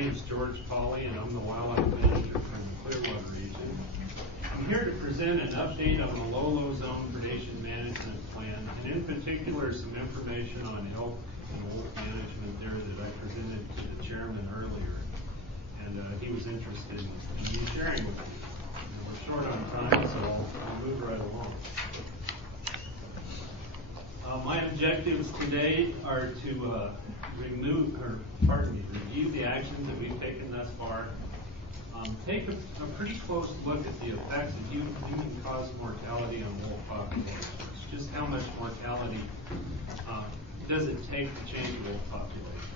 name's George Pauley, and I'm the wildlife manager from the Clearwater region. I'm here to present an update on the Lolo zone predation management plan, and in particular some information on elk and wolf management there that I presented to the chairman earlier, and he was interested in me sharing with you. We're short on time, so I'll move right along. My objectives today are to review the actions that we've taken thus far, take a pretty close look at the effects of human-caused mortality on wolf populations. Just how much mortality does it take to change a wolf population?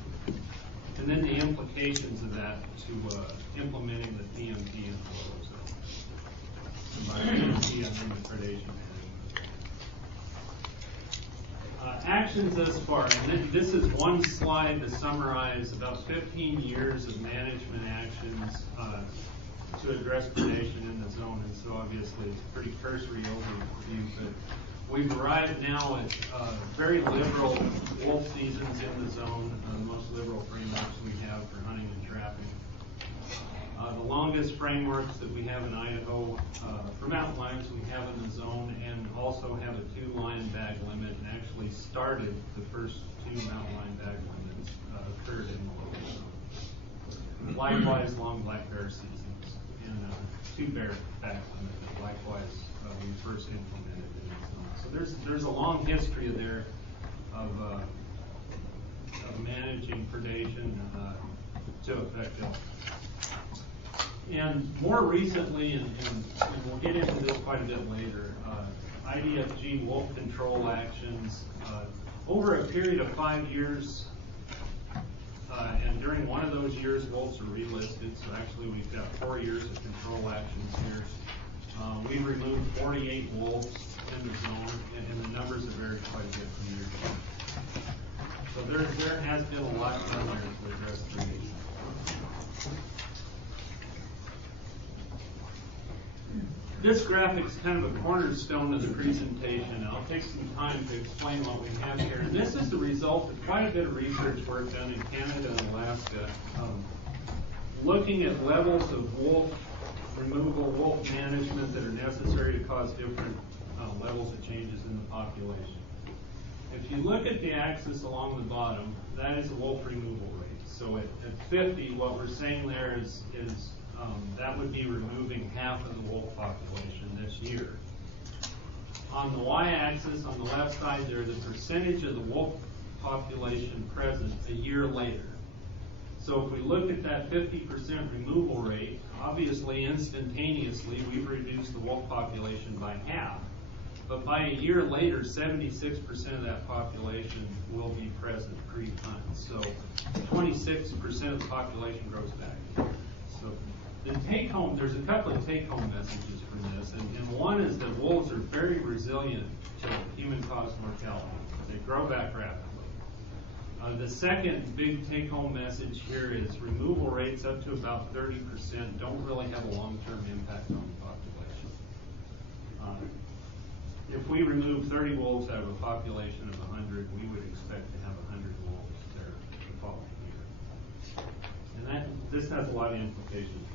And then the implications of that to implementing the PMP in the Lolo zone. And by PMP, I mean the predation management. Actions thus far, and this is one slide to summarize about 15 years of management actions to address predation in the zone, and so obviously it's a pretty cursory overview, but we've arrived now at very liberal wolf seasons in the zone, the most liberal frameworks we have for hunting and trapping. The longest frameworks that we have in Idaho for mountain lions we have in the zone, and also have a 2 lion bag limit, and actually started the first 2 mountain lion bag limits occurred in the Lolo zone. Likewise, long black bear seasons, and 2 bear bag limit that likewise we first implemented in the zone. So there's a long history there of managing predation to affect elk. And more recently, and we'll get into this quite a bit later, IDFG wolf control actions over a period of 5 years, and during one of those years, wolves are relisted, so actually we've got 4 years of control actions here. We've removed 48 wolves in the zone, and the numbers have varied quite a bit from year to year. So there has been a lot done there to address predation. This graphic is kind of a cornerstone of the presentation. I'll take some time to explain what we have here. And this is the result of quite a bit of research work done in Canada and Alaska, looking at levels of wolf removal, wolf management that are necessary to cause different levels of changes in the population. If you look at the axis along the bottom, that is the wolf removal rate. So at 50, what we're saying there is that would be removing half of the wolf population this year. On the y-axis, on the left side there, the percentage of the wolf population present a year later. So if we look at that 50% removal rate, obviously instantaneously we've reduced the wolf population by half. But by a year later, 76% of that population will be present pre-hunt. So 26% of the population grows back. So the take-home, there's a couple of take-home messages from this, and one is that wolves are very resilient to human-caused mortality. They grow back rapidly. The second big take-home message here is removal rates up to about 30% don't really have a long-term impact on the population. If we remove 30 wolves out of a population of 100, we would expect to have 100 wolves there the following year. And this has a lot of implications.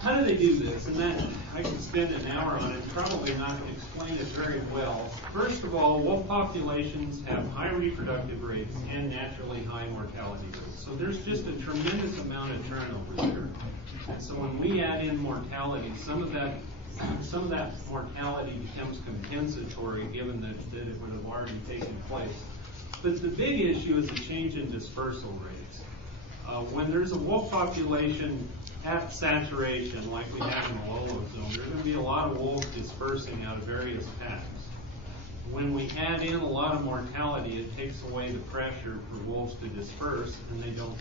How do they do this? And that I could spend an hour on it, probably not explain it very well. First of all, wolf populations have high reproductive rates and naturally high mortality rates. So there's just a tremendous amount of turnover there. And so when we add in mortality, some of that mortality becomes compensatory given that it would have already taken place. But the big issue is the change in dispersal rates. When there's a wolf population at saturation, like we have in the Lolo zone, there are going to be a lot of wolves dispersing out of various packs. When we add in a lot of mortality, it takes away the pressure for wolves to disperse, and they don't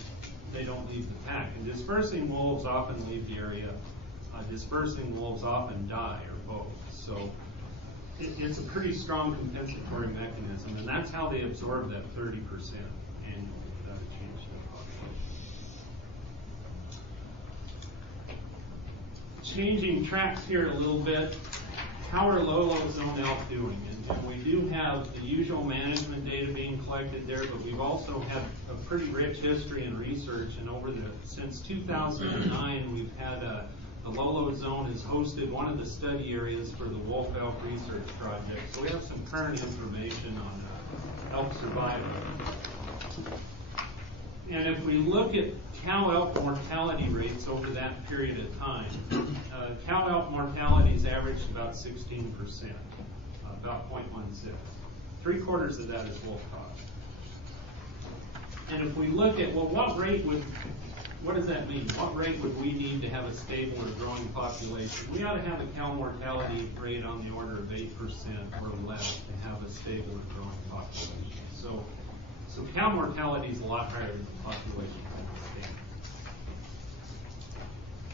leave the pack. And dispersing wolves often leave the area. Dispersing wolves often die, or both. So it's a pretty strong compensatory mechanism, and that's how they absorb that 30% annually without a change in the population. Changing tracks here a little bit. how are Lolo zone elk doing? And we do have the usual management data being collected there, but we've also had a pretty rich history and research. And since 2009, we've had the Lolo zone has hosted one of the study areas for the wolf elk research project. So we have some current information on elk survival. And if we look at cow elk mortality rates over that period of time, cow elk mortalities averaged about 16%, about 0.16. 3/4 of that is wolf caused. And if we look at, well, what does that mean? What rate would we need to have a stable or growing population? We ought to have a cow mortality rate on the order of 8% or less to have a stable or growing population. So cow mortality is a lot higher than the population standard.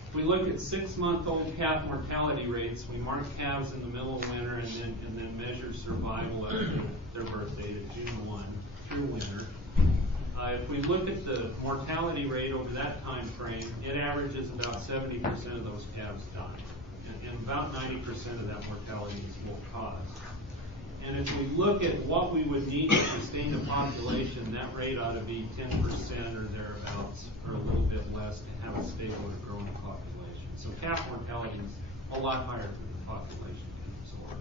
If we look at 6-month-old calf mortality rates, we mark calves in the middle of winter and then measure survival up to their birth date of June 1 through winter. If we look at the mortality rate over that time frame, it averages about 70% of those calves dying, and about 90% of that mortality is wolf caused. And if we look at what we would need to sustain a population, that rate ought to be 10% or thereabouts, or a little bit less to have a stable or growing population. So calf mortality is a lot higher than the population can absorb.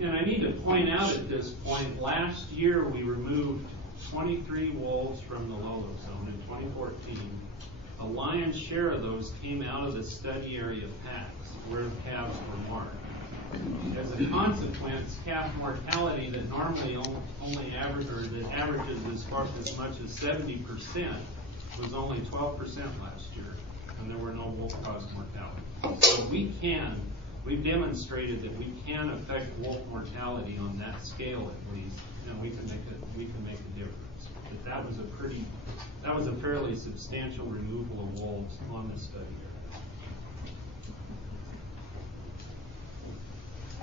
And I need to point out at this point, last year we removed 23 wolves from the Lolo zone in 2014. A lion's share of those came out of the study area packs where the calves were marked. As a consequence, calf mortality that normally only averages as much as 70% was only 12% last year, and there were no wolf-caused mortality. So we've demonstrated that we can affect wolf mortality on that scale at least, and we can make a difference. But that was a fairly substantial removal of wolves on the study area.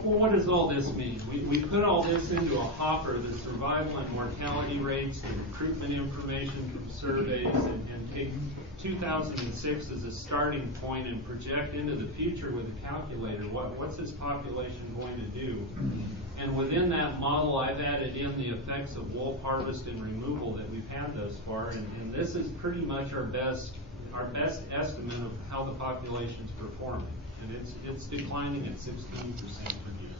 Well, what does all this mean? We put all this into a hopper, the survival and mortality rates, the recruitment information from surveys, and take 2006 as a starting point and project into the future with a calculator. What's this population going to do? And within that model, I've added in the effects of wolf harvest and removal that we've had thus far, and this is pretty much our best estimate of how the population's performing. And it's declining at 16% per year.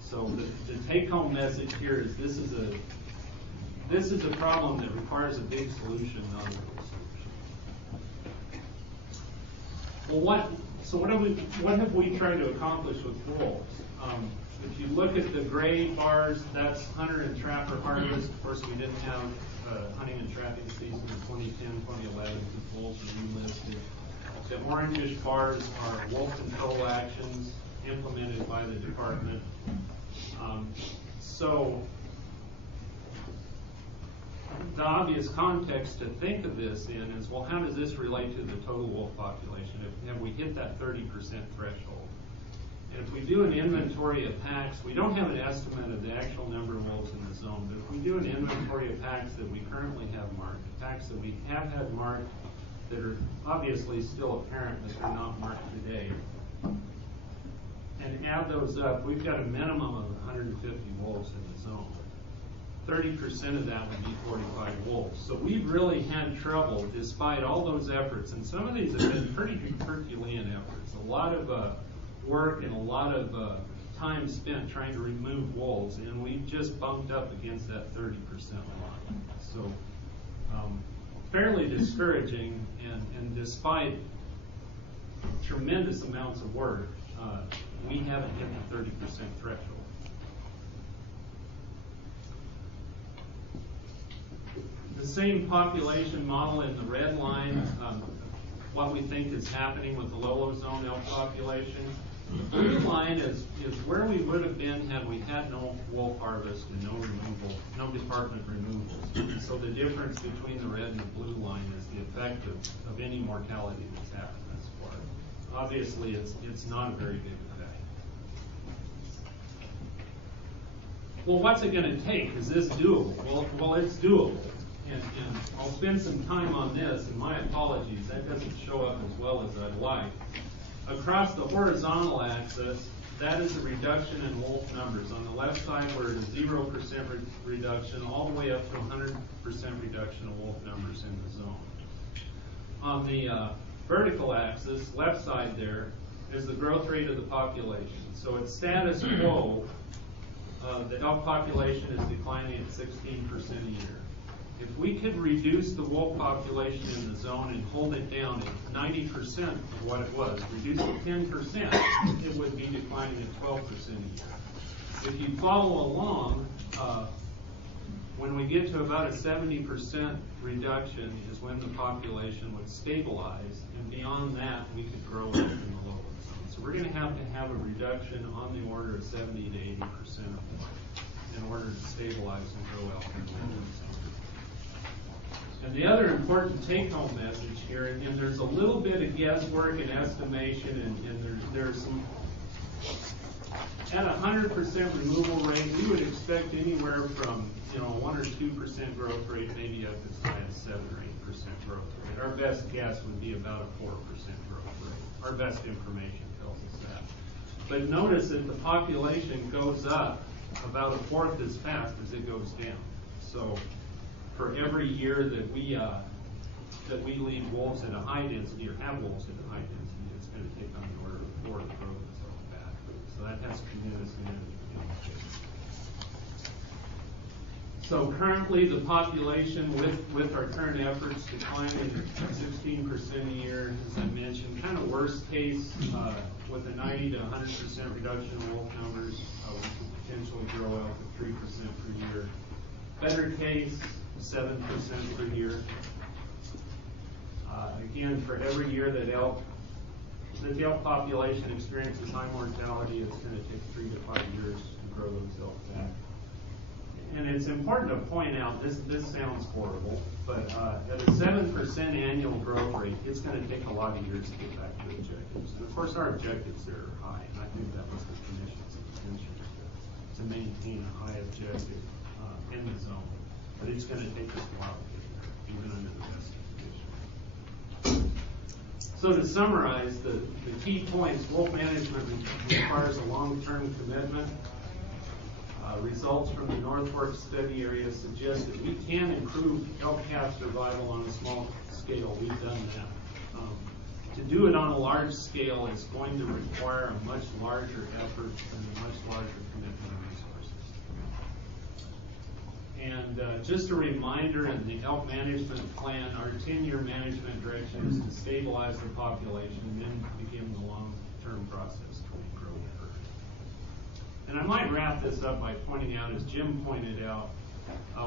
So the take-home message here is this is a problem that requires a big solution, not a little solution. Well, what have we tried to accomplish with wolves? If you look at the gray bars, that's hunter and trapper harvest. Of course, we didn't have hunting and trapping season in 2010, 2011 because wolves were relisted. The orangish bars are wolf control actions implemented by the department. So the obvious context to think of this in is, well, how does this relate to the total wolf population? Have we hit that 30% threshold? And if we do an inventory of packs, we don't have an estimate of the actual number of wolves in the zone, but if we do an inventory of packs that we currently have marked, packs that we have had marked that are obviously still apparent but they're not marked today, and add those up, we've got a minimum of 150 wolves in the zone. 30% of that would be 45 wolves. So we've really had trouble despite all those efforts, and some of these have been pretty Herculean efforts. A lot of work and a lot of time spent trying to remove wolves, and we've just bumped up against that 30% line. So fairly discouraging, and despite tremendous amounts of work, we haven't hit the 30% threshold. The same population model in the red line, what we think is happening with the Lolo zone elk population. The blue line is where we would have been had we had no wolf harvest and no removal, no department removals. So the difference between the red and the blue line is the effect of any mortality that's happened thus far. Obviously, it's not a very big effect. Well, what's it going to take? Is this doable? Well, it's doable. And I'll spend some time on this, and my apologies, that doesn't show up as well as I'd like. Across the horizontal axis, that is a reduction in wolf numbers. On the left side, we're at a 0% reduction, all the way up to 100% reduction of wolf numbers in the zone. On the vertical axis, left side there, is the growth rate of the population. So at status quo, the elk population is declining at 16% a year. If we could reduce the wolf population in the zone and hold it down at 90% of what it was, reduce it 10%, it would be declining at 12% a year. If you follow along, when we get to about a 70% reduction is when the population would stabilize, and beyond that, we could grow it in the lower zone. So we're going to have a reduction on the order of 70 to 80% in order to stabilize and grow elk in the lower zone. And the other important take-home message here, and there's a little bit of guesswork and estimation, and there's some. At a 100% removal rate, we would expect anywhere from 1 or 2% growth rate, maybe up as high as 7 or 8% growth rate. Our best guess would be about a 4% growth rate. Our best information tells us that. But notice that the population goes up about a fourth as fast as it goes down. So for every year that we leave wolves at a high density or have wolves at a high density, it's going to take on the order of 4 to grow itself back. So that has tremendous implications. So currently the population with our current efforts declining at 16% a year, as I mentioned, kind of worst case with a 90 to 100% reduction in wolf numbers, we could potentially grow out to 3% per year. Better case, 7% per year. Again, for every year that the elk population experiences high mortality, it's going to take 3 to 5 years to grow those elk back. And it's important to point out, this sounds horrible, but at a 7% annual growth rate, it's going to take a lot of years to get back to objectives. And of course, our objectives there are high, and I think that was the Commission's intention to maintain a high objective in the zone. But it's going to take us a while to get there, even under the best conditions. So to summarize, the key points: wolf management requires a long-term commitment. Results from the North Fork study area suggest that we can improve elk calf survival on a small scale. We've done that. To do it on a large scale is going to require a much larger effort and a much larger commitment of resources. And just a reminder, in the elk management plan, our 10-year management direction is to stabilize the population and then begin the long-term process to grow the herd. And I might wrap this up by pointing out, as Jim pointed out,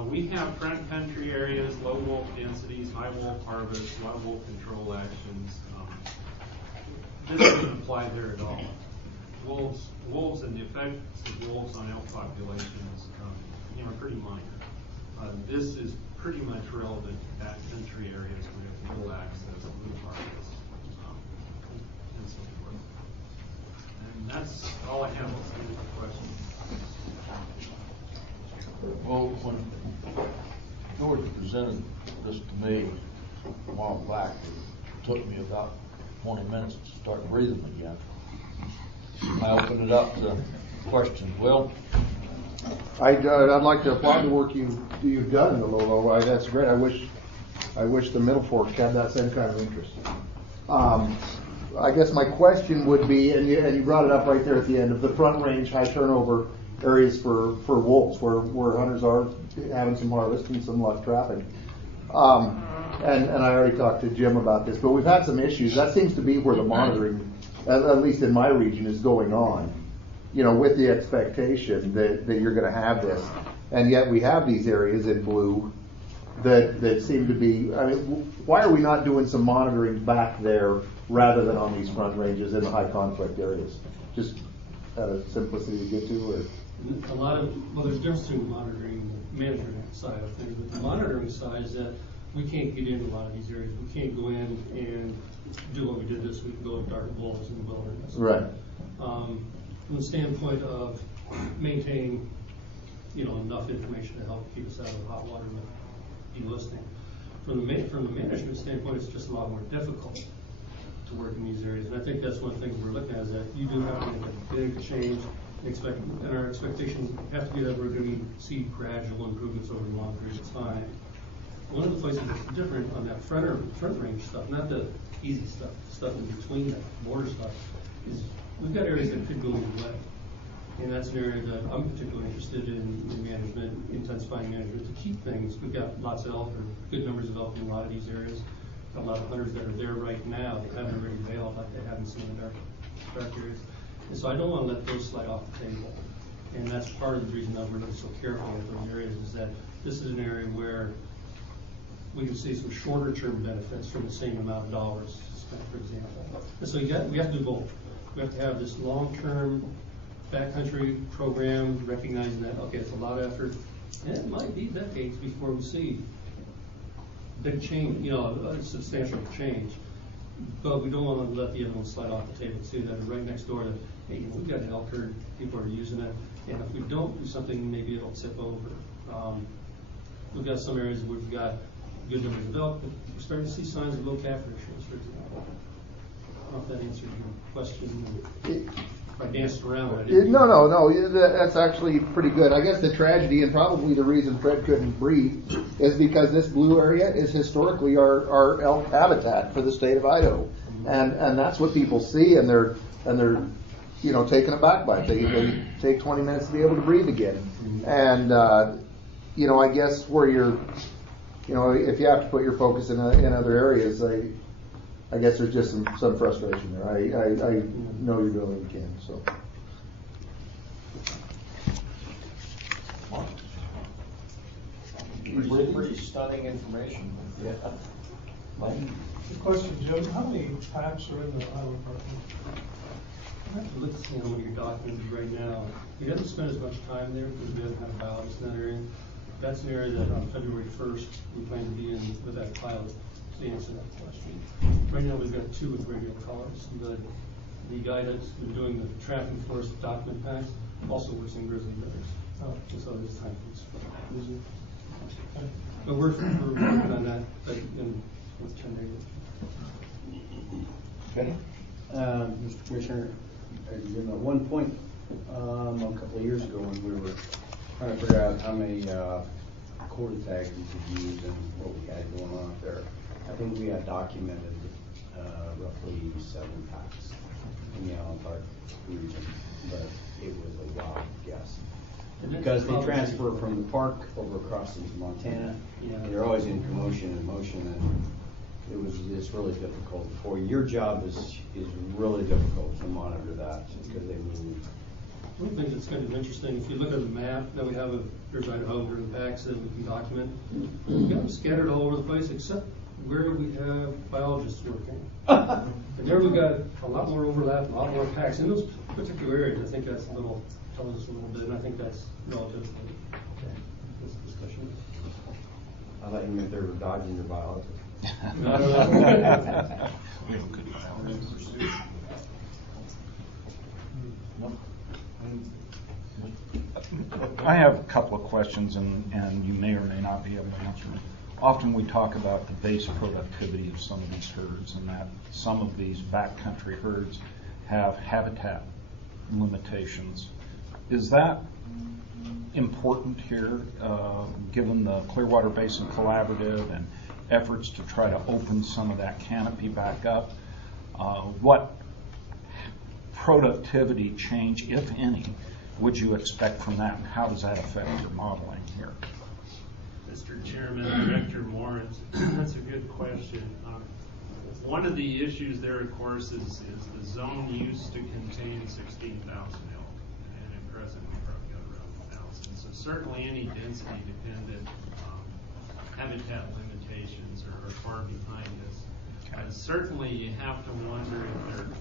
we have front country areas, low wolf densities, high wolf harvest, a lot of wolf control actions. This doesn't apply there at all. Wolves and the effects of wolves on elk populations are pretty minor. This is pretty much relevant to backcountry areas where you have little access, little harvest, and so forth. And that's all I have. Let's get to the questions. Well, when George presented this to me a while back, it took me about 20 minutes to start breathing again. I opened it up to questions. Will? I'd like to applaud the work you've done in the Lolo. That's great. I wish the Middle Fork had that same kind of interest. I guess my question would be, and you brought it up right there at the end, of the Front Range high turnover areas for wolves, where hunters are having some harvest and some less traffic. And I already talked to Jim about this, but we've had some issues. That seems to be where the monitoring, at least in my region, is going on. With the expectation that you're going to have this, and yet we have these areas in blue that seem to be. I mean, why are we not doing some monitoring back there rather than on these front ranges in the high conflict areas? Just out of simplicity to get to, or there's a difference between monitoring and the management side of things. But the monitoring side is that we can't get into a lot of these areas. We can't go in and do what we did this week, go and dart wolves in the wilderness. Right. From the standpoint of maintaining, enough information to help keep us out of the hot water with delisting. From the management standpoint, it's just a lot more difficult to work in these areas. And I think that's one of the things we're looking at, is that you do have to make a big change, and our expectations have to be that we're going to see gradual improvements over a long period of time. One of the places that's different on that front range stuff, not the easy stuff in between that border stuff, is we've got areas that could go either way. And that's an area that I'm particularly interested in management, intensifying management to keep things. We've got lots of elk, or good numbers of elk in a lot of these areas. Got a lot of hunters that are there right now that haven't already bailed, like they haven't seen the dark areas. And so I don't want to let those slide off the table. And that's part of the reason that we're looking so carefully at those areas, is that this is an area where we can see some shorter term benefits from the same amount of dollars spent, for example. And so we have to do both. We have to have this long-term backcountry program, recognizing that, okay, it's a lot of effort, and it might be decades before we see big change, a substantial change. But we don't want to let the other one slide off the table too, that are right next door, that, hey, we've got an elk herd, people are using it, and if we don't do something, maybe it'll tip over. We've got some areas where we've got good numbers of elk, but we're starting to see signs of low calf ratios, for example. I don't know if that answers your question. I danced around it. No. That's actually pretty good. I guess the tragedy, and probably the reason Fred couldn't breathe, is because this blue area is historically our elk habitat for the state of Idaho, and that's what people see, and they're taken aback by it. They take 20 minutes to be able to breathe again, and I guess where you're, if you have to put your focus in other areas, I guess there's just some frustration there. I know you really can. So. Pretty stunning information. Yeah. The question, Jim, how many packs are in the island park? I have to look to see how many your document is right now. We haven't spent as much time there because we haven't had biologists in that area. That's an area that on February 1st we plan to be in with that pilot to answer that question. Right now we've got 2 with radio collars. The guy that's been doing the tracking for us, document packs, also works in grizzly bears. So there's time for this. But we're working on that in 10 days. Okay. Mr. Commissioner, at one point, a couple of years ago, when we were trying to figure out how many quarter tags we could use and what we had going on up there, I think we had documented roughly 7 packs in the Allen Park region, but it was a wild guess. Because they transfer from the park over across into Montana, and they're always in commotion and motion, and it's really difficult for you. Your job is really difficult to monitor that because they move. One of the things that's kind of interesting, if you look at the map that we have of here's Idaho, here are the packs that we can document, we've got them scattered all over the place except where we have biologists working. And there we've got a lot more overlap, a lot more packs in those particular areas. I think that's tells us a little bit, and I think that's relative to this discussion. I thought you meant they were dodging your biology. I have a couple of questions, and you may or may not be able to answer them. Often we talk about the base productivity of some of these herds, and that some of these backcountry herds have habitat limitations. Is that important here, given the Clearwater Basin Collaborative and efforts to try to open some of that canopy back up? What productivity change, if any, would you expect from that, and how does that affect your modeling here? Mr. Chairman, Director Moore, that's a good question. One of the issues there, of course, is the zone used to contain 16,000 elk, and at present we probably got around 1,000. So certainly any density-dependent habitat limitations are far behind us. Certainly you have to wonder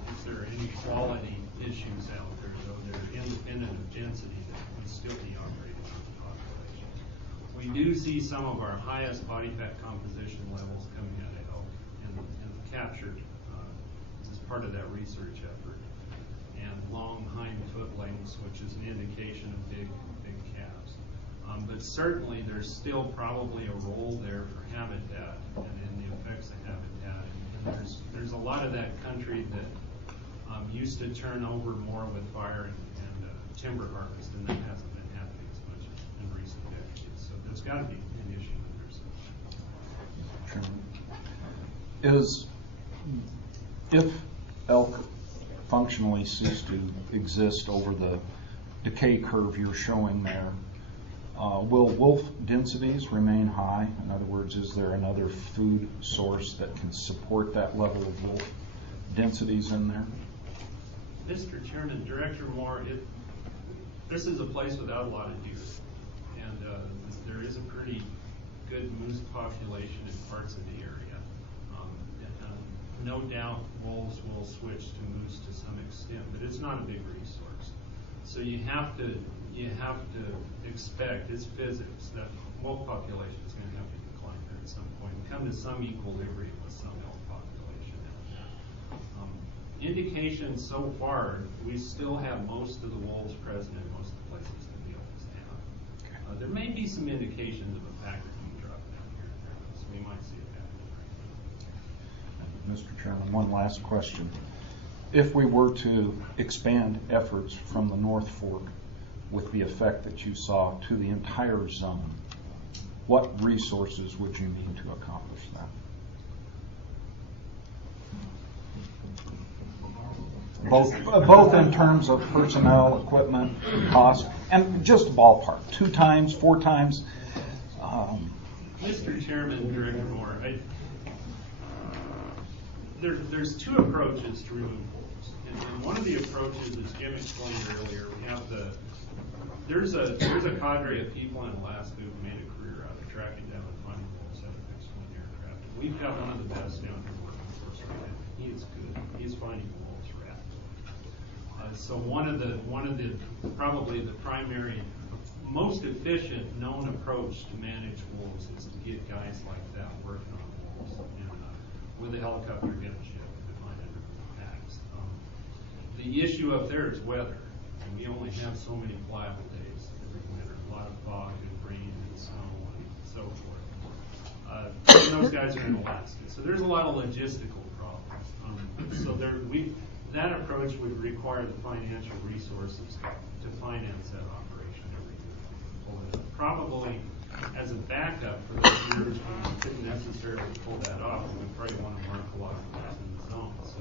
if there are any quality issues out there, though that are independent of density that can still be operated in the population. We do see some of our highest body fat composition levels coming out of elk and captured as part of that research effort, and long hind foot lengths, which is an indication of big calves. But certainly there's still probably a role there for habitat and the effects of habitat. And And there's a lot of that country that used to turn over more with fire and timber harvest, and that hasn't been happening as much in recent decades. So there's got to be an issue in there. If elk functionally cease to exist over the decay curve you're showing there, will wolf densities remain high? In other words, is there another food source that can support that level of wolf densities in there? Mr. Chairman, Director Moore, this is a place without a lot of deer, and there is a pretty good moose population in parts of the area. No doubt wolves will switch to moose to some extent, but it's not a big resource. So you have to expect, it's physics, that wolf population is going to have to decline there at some point and come to some equilibrium with some elk population out there. Indications so far, we still have most of the wolves present in most of the places that we always have. There may be some indications of a factor being dropped down here and there, so we might see it happening right now. Mr. Chairman, one last question. If we were to expand efforts from the North Fork with the effect that you saw to the entire zone, what resources would you need to accomplish that? Both in terms of personnel, equipment, cost, and just ballpark, 2 times, 4 times. Mr. Chairman, Director Moore, there's 2 approaches to remove wolves, and one of the approaches, as Jim explained earlier, we have there's a cadre of people in Alaska who've made a career out of tracking down and finding wolves out of X-1 aircraft. We've got one of the best down here working for us right now. He is good. He's finding wolves rapidly. So one of the probably the primary, most efficient known approach to manage wolves is to get guys like that working on wolves and with a helicopter gun ship to find under packs. The issue up there is weather, and we only have so many pliable days every winter. A lot of fog and rain and snow and so forth. And those guys are in Alaska, so there's a lot of logistical problems. That approach would require the financial resources to finance that operation every year. Pull it up. Probably as a backup for those years when we couldn't necessarily pull that off, we probably want to mark a lot of wolves in the zone. So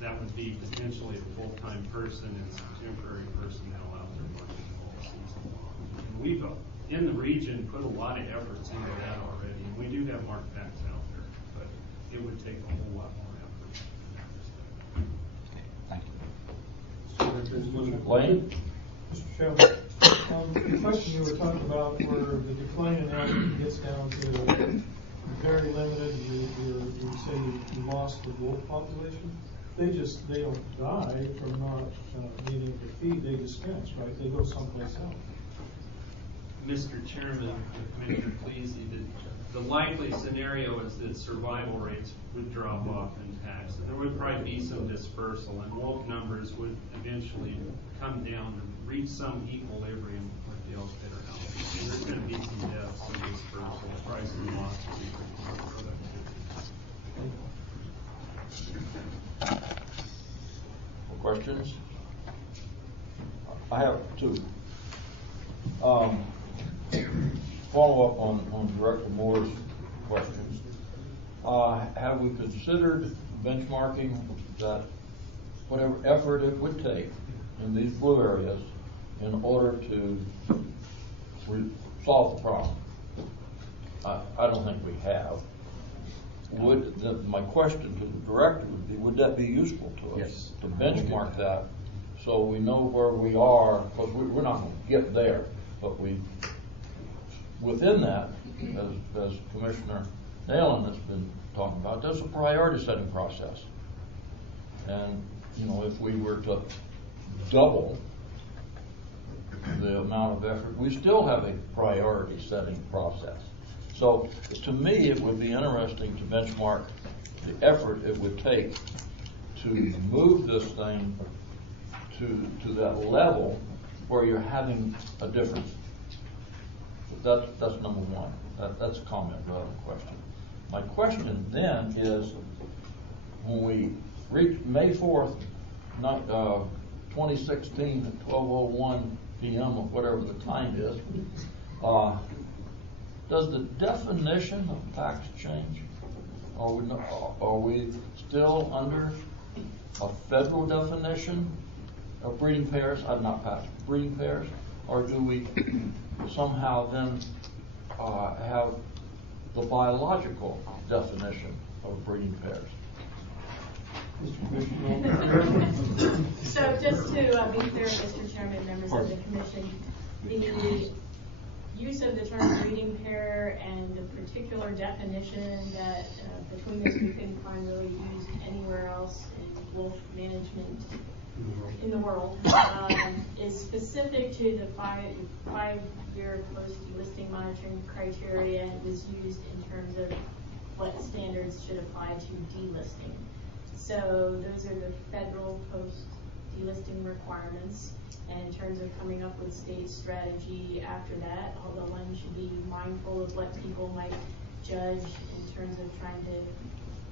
that would be potentially a full-time person and some temporary personnel out there working all season long. And we've, in the region, put a lot of efforts into that already. And we do have marked packs out there, but it would take a whole lot more effort in that respect. Thank you. Lane? Mr. Chairman, the question you were talking about where the decline in elk gets down to very limited, you say you lost the wolf population, they don't die from not needing to feed, they dispense, right? They go someplace else. Mr. Chairman, Commissioner Cleasy, the likely scenario is that survival rates would drop off in packs. And there would probably be some dispersal, and wolf numbers would eventually come down and reach some equilibrium with the elk that are out. And there's going to be some deaths, some dispersal, probably some loss of productivity. Questions? I have 2. Follow up on Director Moore's questions. Have we considered benchmarking that whatever effort it would take in these blue areas in order to solve the problem? I don't think we have. My question to the director would be, would that be useful to us? Yes. To benchmark that so we know where we are, because we're not going to get there, but within that, as Commissioner Nalen has been talking about, there's a priority setting process. And, if we were to double the amount of effort, we still have a priority setting process. So to me, it would be interesting to benchmark the effort it would take to move this thing to that level where you're having a difference. That's number one. That's a comment rather than a question. My question then is, when we reach May 4th, 2016 at 12:01 p.m. or whatever the time is, does the definition of packs change? Are we still under a federal definition of breeding pairs? Not packs, breeding pairs, or do we somehow then have the biological definition of breeding pairs? So just to be clear, Mr. Chairman, members of the commission, the use of the term breeding pair and the particular definition that between this we couldn't find really used anywhere else in wolf management in the world is specific to the five-year post-delisting monitoring criteria, and was used in terms of what standards should apply to delisting. So those are the federal post-delisting requirements, and in terms of coming up with state strategy after that, although one should be mindful of what people might judge in terms of trying to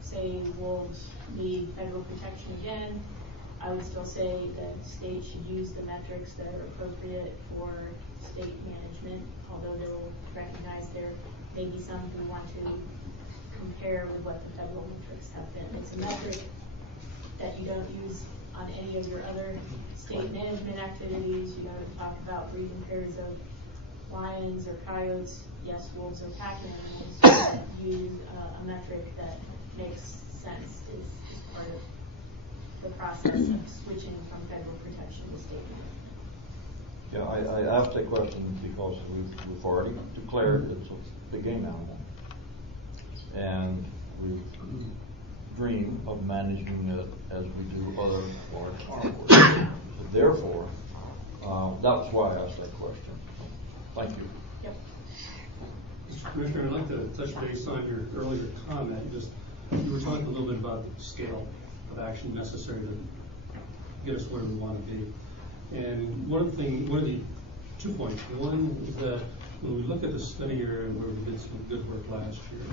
say wolves need federal protection again, I would still say that states should use the metrics that are appropriate for state management, although they will recognize there may be some who want to compare with what the federal metrics have been. It's a metric that you don't use on any of your other state management activities. You don't talk about breeding pairs of lions or coyotes. Yes, wolves are pack animals, but use a metric that makes sense is part of the process of switching from federal protection to state management. Yeah, I asked that question because we've already declared it's a big game animal, and we dream of managing it as we do other large carnivores. So therefore, that's why I asked that question. Thank you. Yep. Mr. Commissioner, I'd like to touch base on your earlier comment. You were talking a little bit about the scale of action necessary to get us where we want to be. And one of the 2 points. One is that when we look at the study area where we did some good work last year,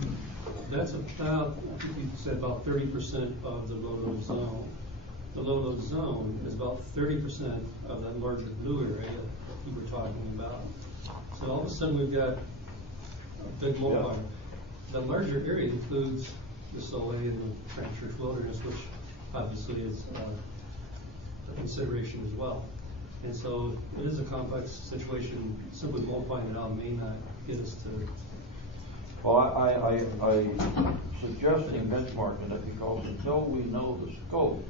that's about, I think you said about 30% of the Lolo zone. The Lolo zone is about 30% of that larger blue area that we were talking about. So all of a sudden we've got a big multiplier. The larger area includes the Soleil and the Trenchurch Wilderness, which obviously is a consideration as well. And so it is a complex situation. Simply multiplying it out may not get us to. Well, I suggesting benchmarking it because until we know the scope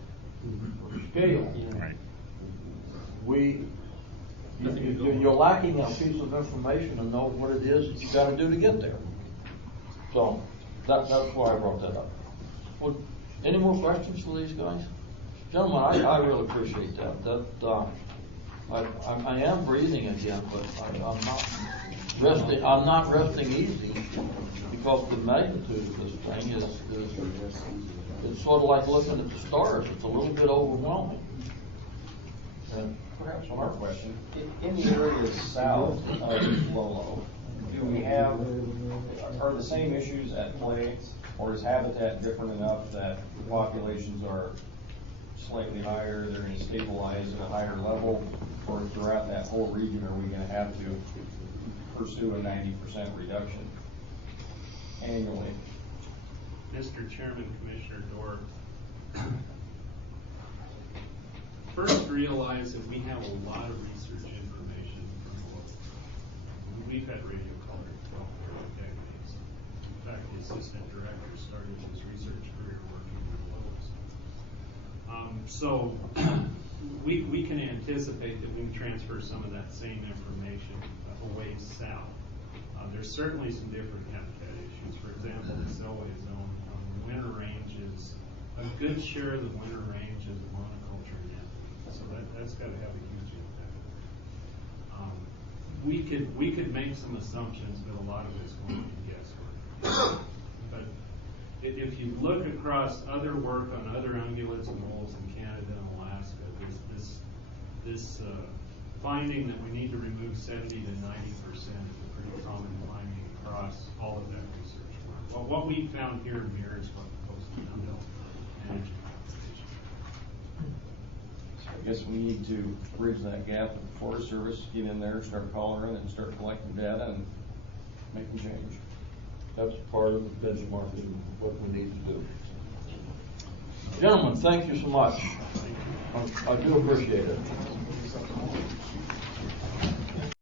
or scale, you're lacking a piece of information to know what it is that you got to do to get there. So that's why I brought that up. Well, any more questions for these guys? Gentlemen, I really appreciate that. I am breathing again, but I'm not resting easy because the magnitude of this thing is it's sort of like looking at the stars. It's a little bit overwhelming. And perhaps one more question. In the areas south of Lolo, do we have, are the same issues at play, or is habitat different enough that the populations are slightly higher, they're going to stabilize at a higher level, or throughout that whole region are we going to have to pursue a 90% reduction annually? Mr. Chairman, Commissioner Dorr, first realize that we have a lot of research information from Lolo. We've had radio color for decades. In fact, the assistant director started his research career working with Lolos. So we can anticipate that we can transfer some of that same information a ways south. There's certainly some different habitat issues. For example, the Selway zone, the winter range is a good share of the winter range is a monoculture net, so that's got to have a huge impact. We could make some assumptions, but a lot of it's going to be guesswork. But if you look across other work on other ungulates and wolves in Canada and Alaska, this finding that we need to remove 70 to 90% is a pretty common finding across all of that research work. Well, what we found here in Mirror is what the coast of Idaho So I guess we need to bridge that gap with the Forest Service, get in there, start calling and start collecting data and making change. That's part of the benchmarking, what we need to do. Gentlemen, thank you so much. I do appreciate it.